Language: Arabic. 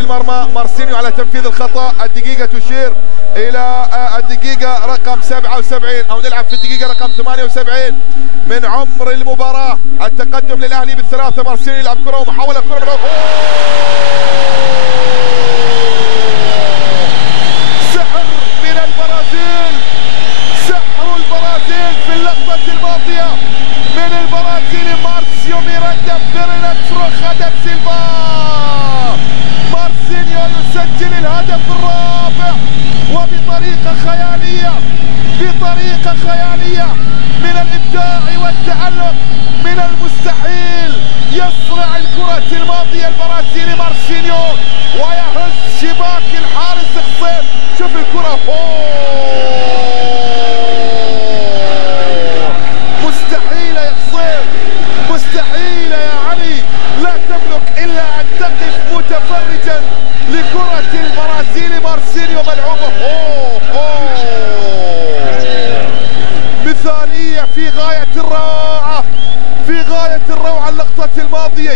في المرمى. مارسينيو على تنفيذ الخطأ. الدقيقة تشير إلى الدقيقة رقم 77 أو نلعب في الدقيقة رقم 78 من عمر المباراة. التقدم للأهلي بالثلاثة. مارسينيو يلعب كرة ومحاولة كرة من سحر من البرازيل. سحر البرازيل في اللحظة الماضية من البرازيلي مارسيو ميراندا فيرناترو خدا سيلفا. مارسينيو يسجل الهدف الرابع وبطريقة خيالية، بطريقة خيالية من الإبداع والتألق. من المستحيل يصنع الكرة الماضية البرازيلي مارسينيو ويهز شباك الحارس خصيب. شوف الكرة، مستحيلة يا خصيب، مستحيلة يا علي. لا تملك إلا أن تقف متفرجا لكرة البرازيلي مارسينيو ملعوبة. مثالية في غاية الروعة، في غاية الروعة اللقطة الماضية.